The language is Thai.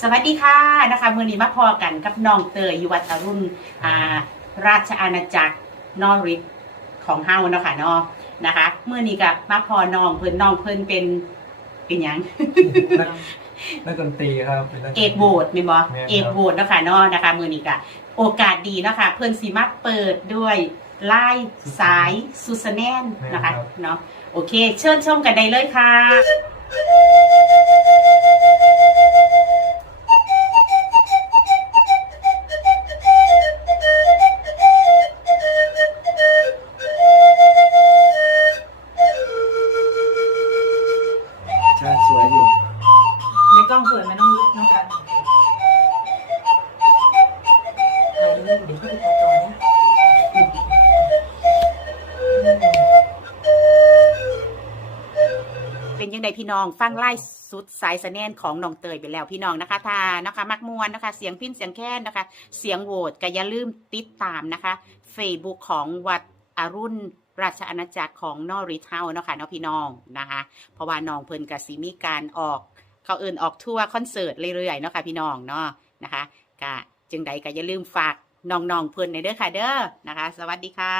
สวัสดีค่ะนะคะมือนี้มาพอกันกับน้องเตยอยู่วัดอรุณอ่าราชอาณาจักรนอริทของเฮาเนาะค่ะเนาะนะคะมือนี้ก็มาพอน้องเพิ่นน้องเพิ่นเป็นเป็นหยังนักนักดนตรีครับป็นนัดนตรี เอกโบสถ์แม่นบ่แม่นครับ เอกโบสถ์เนาะค่ะเนาะนะคะมือนี้ก็โอกาสดีเนาะค่ะเพิ่นสิมาเปิดด้วยลายสายซูซาแนนนะคะเนาะโอเค เชิญชมกันได้เลยค่ะ ชาติสวยอยู่ ในกล้องสวยไหมน้องน้องการถ่ายรูปเดี๋ยวเขาดูต่อๆนะเป็นยังไงพี่น้องฟังไล่สุดสายสะแนนของน้องเตยไปแล้วพี่น้องนะคะทานะคะมักมวนนะคะ เสียงพินเสียงแค้นนะคะ เสียงโหวตก็อย่าลืมติดตามนะคะเฟซบุ๊กของวัด อรุณราชอาณาจักรของนอริทเฮาเนาะค่ะเนาะพี่น้องนะคะ เพราะว่าน้องเพิ่นกับซีมีการออก เขาเอินออกทัวร์คอนเสิร์ตเรื่อยๆเนาะค่ะพี่น้องเนาะนะคะกะจึงใดก็อย่าลืมฝากน้องๆเพิ่นในเด้อค่ะเด้อนะคะ สวัสดีค่ะ